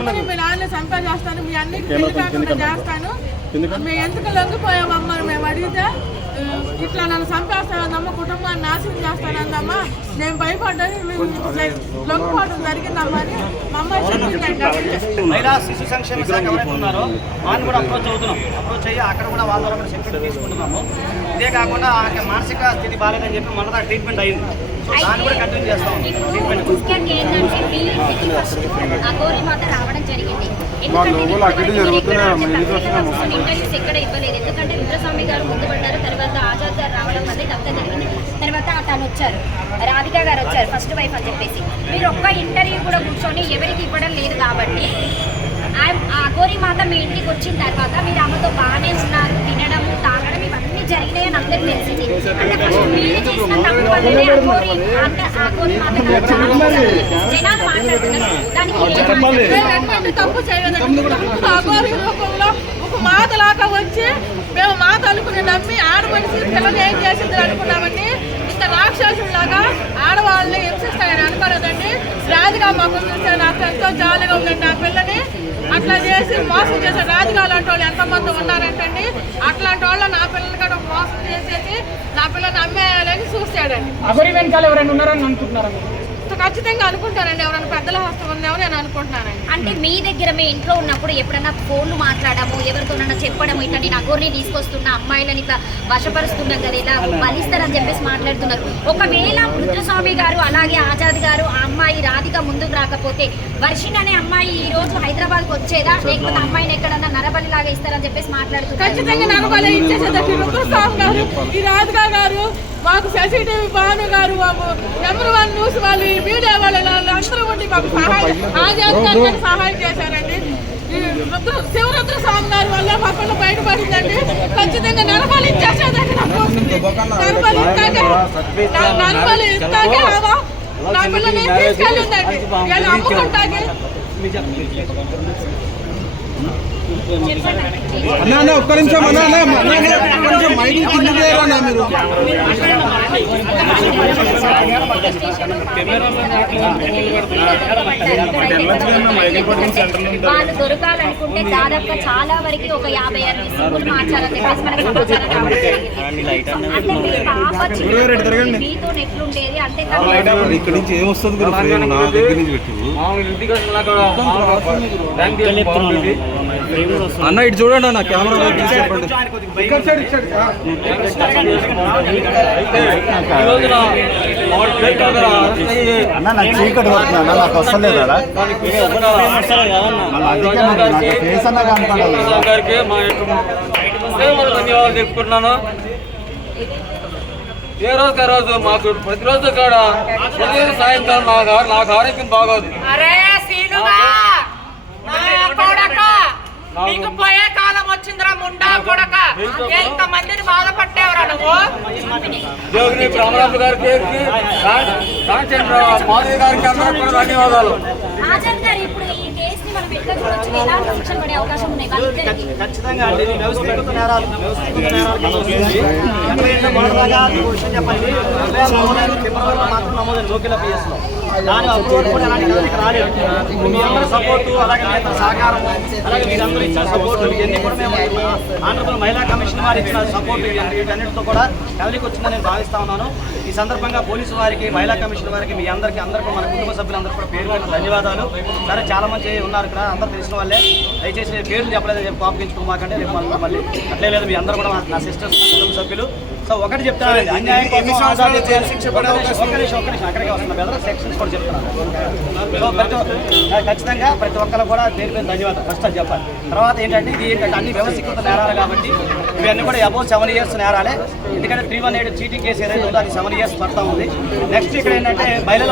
అమ్మని మీ నాన్న చంపేస్తాను, మీ అన్నికి పెళ్లి కాకుండా చేస్తాను, మేము ఎందుకు లొంగిపోయామమ్మా మేము అడిగితే ఇట్లా నన్ను చంపేస్తానమ్మా, కుటుంబాన్ని నాశనం చేస్తానందమ్మా, నేను భయపడ్డాను, లొంగిపోవడం జరిగిందమ్మా అని మా అమ్మాయి చెప్పిందండి. మహిళా శిశు సంక్షేమ శాఖ ఎవరైతే ఉన్నారో వాళ్ళు కూడా అప్రోచ్ అయ్యి అక్కడ కూడా వాళ్ళ ద్వారా కూడా సెక్యూరిటీ తీసుకుంటున్నాము. ఇదే కాకుండా ఆమె మానసిక స్థితి బాగాలేదని చెప్పి మళ్ళీ ట్రీట్మెంట్ అయింది. సో దాన్ని కూడా కంటిన్యూ చేస్తాం ట్రీట్మెంట్. ఇంటర్వ్యూస్ ఎక్కడ ఇవ్వలేదు, ఎందుకంటే రుద్రస్వామి గారు ముందు పడ్డారు, తర్వాత ఆజాద్ గారు రావడం వల్ల ఇదంతా జరిగింది. తర్వాత తను వచ్చారు, రాధిక గారు వచ్చారు ఫస్ట్ వైఫ్ అని చెప్పేసి. మీరు ఒక్క ఇంటర్వ్యూ కూడా కూర్చొని ఎవరికి ఇవ్వడం లేదు కాబట్టి అఘోరి మాత మీ ఇంటికి వచ్చిన తర్వాత మీరు ఆమెతో బాగానే ఉన్నారు, తినడం తాగడం ఇవన్నీ జరిగినాయని అందరికీ తెలిసింది. అంటే ఫస్ట్ మీరు చేసిన తప్పు వల్లనే అఘోరి మాత జనాలు మాట్లాడుతున్నారు. దానికి తప్పు చేయలేదండి. అఘోరి రూపంలో ఒక మాతలాగా వచ్చి మేము మాత అనుకుని నమ్మి ఆడమనిషి పిల్లలు ఏం చేసింది అనుకున్నామండి. ఇంత రాక్షసులాగా ఆడవాళ్ళని హింసిస్తాయని అనుకోలేదండి. రాధిక మాకు చూస్తే నాకు ఎంతో జాలీగా ఉందండి. ఆ పిల్లని అట్లా చేసి మోసం చేసే రాధిక లాంటి వాళ్ళు ఎంతమంది ఉన్నారంటండి. అట్లాంటి వాళ్ళు నా పిల్లల్ని కూడా మోసం చేసేసి నా పిల్లని అమ్మేయాలని చూస్తాడండి. అఘోరి వెనకాల ఎవరైనా ఉన్నారని అనుకుంటున్నారా? ఖచ్చితంగా అనుకుంటానండి, ఎవరైనా పెద్దల హస్తం ఉందేమో నేను అనుకుంటున్నానండి. అంటే మీ దగ్గర మీ ఇంట్లో ఉన్నప్పుడు ఎప్పుడైనా ఫోన్లు మాట్లాడము, ఎవరితోనన్నా చెప్పడము, ఇట్లా నేను అఘోరిని తీసుకొస్తున్నా, అమ్మాయిలని ఇట్లా వశపరుస్తున్నాం కదా, ఇలా బలిస్తారని చెప్పేసి మాట్లాడుతున్నారు. ఒకవేళ రుద్రస్వామి గారు అలాగే ఆజాద్ గారు ఆ అమ్మాయి రాధిక ముందుకు రాకపోతే వర్షిణ్ అనే అమ్మాయి ఈ రోజు హైదరాబాద్కి వచ్చేదా, లేకపోతే అమ్మాయిని ఎక్కడన్నా నరబలి లాగా ఇస్తారని చెప్పేసి మాట్లాడుతున్నారు. ఖచ్చితంగా నరబలి ఇచ్చేసేదండి రుద్రస్వామి గారు, ఈ రాధిక గారు, మాకు శశిదేవి భాను గారు, మాకు నెంబర్ 1 న్యూస్ వాళ్ళు, మీడియా వాళ్ళు అందరూ ఉండి మాకు సహాయం చేశారండి. శివరుద్ర స్వామి గారి వల్ల మా పిల్ల బయటపడిందండి. ఖచ్చితంగా నరబలి ఇచ్చేసేదండి. నరబలి ఇస్తాకే నా పిల్లని తీసుకెళ్ళిందండి. నేను అమ్ముకుంటాకే అన్నా ఒక్క నిమిషం కొంచెం మైకి కింద చేయరా మీరు. వాళ్ళు దొరకాలనుకుంటే దాదాపుగా చాలా వరకు ఒక 50-60 సిమ్ములు మార్చాలని చెప్పేసి మనకి సమాచారం రావడం జరిగింది. అంటే మీ పాప మీతో ఎట్లుండేది అంటే ఇక్కడ నుంచి ఏమొస్తుంది నా దగ్గర నుంచి పెట్టి అన్న ఇటు చూడండి అన్న, కెమెరా చెప్పండి. చీకటి వస్తున్నా నాకు వస్తలేదు ధన్యవాదాలు చెప్పుకుంటున్నాను. ఏ రోజు రోజు మాకు ప్రతిరోజు కాడ సాయంత్రం నాకు ఆరోగ్యం బాగోదు. నీకు పోయే కాలం వచ్చిందిరా ముండా కొడక, ఎంత మందిని బాధపట్టేవరా నువ్వు. జోగిని రామరాజు గారికి, మాధవి గారికి అందరూ కూడా ధన్యవాదాలు. ఖచ్చితంగా అండి, వ్యవస్థీకృత నేరాలు చెప్పండి. ఫిబ్రవరిలో మాత్రం నమోదైంది లోకల్ పిఎస్లో. దాని అప్రూవల్ కూడా ఎలాంటి రాలేదు. మీ అందరి సపోర్టు, అలాగే మీ అందరి సహకారం, అలాగే మీరు అందరూ ఇచ్చిన సపోర్టు ఇవన్నీ కూడా మేము ఆంధ్రప్రదేశ్ మహిళా కమిషన్ వారు ఇచ్చిన సపోర్టు వీటన్నిటితో కూడా కదలికి వచ్చిందని నేను భావిస్తా ఉన్నాను. ఈ సందర్భంగా పోలీసు వారికి, మహిళా కమిషన్ వారికి, మీ అందరికీ మన కుటుంబ సభ్యులందరూ కూడా పేరు ధన్యవాదాలు. సరే చాలా మంది ఉన్నారు ఇక్కడ, అందరూ తెలిసిన వాళ్ళే. దయచేసి పేర్లు చెప్పలేదు, రేపు కోపగించుకోమాకంటే రేపు మళ్ళీ అట్లే లేదు. మీ అందరూ కూడా నా సిస్టర్స్, కుటుంబ సభ్యులు. సో ఒకటి చెప్తానండి, అన్యాయం అక్కడికే వస్తున్నా సెక్షన్స్ కూడా చెప్తున్నాను. సో ఖచ్చితంగా ప్రతి ఒక్కరు కూడా పేరు పేరు ధన్యవాదాలు ఫస్ట్ అది చెప్పాలి. తర్వాత ఏంటంటే ఇది ఏంటంటే అన్ని వ్యవస్థీకృత నేరాలు కాబట్టి ఇవన్నీ కూడా అబౌవ్ 7 years నేరాలే. ఎందుకంటే 318 చీటింగ్ కేసు ఏదైతే ఉందో అది 7 years పడతా ఉంది. నెక్స్ట్ ఇక్కడ ఏంటంటే మహిళల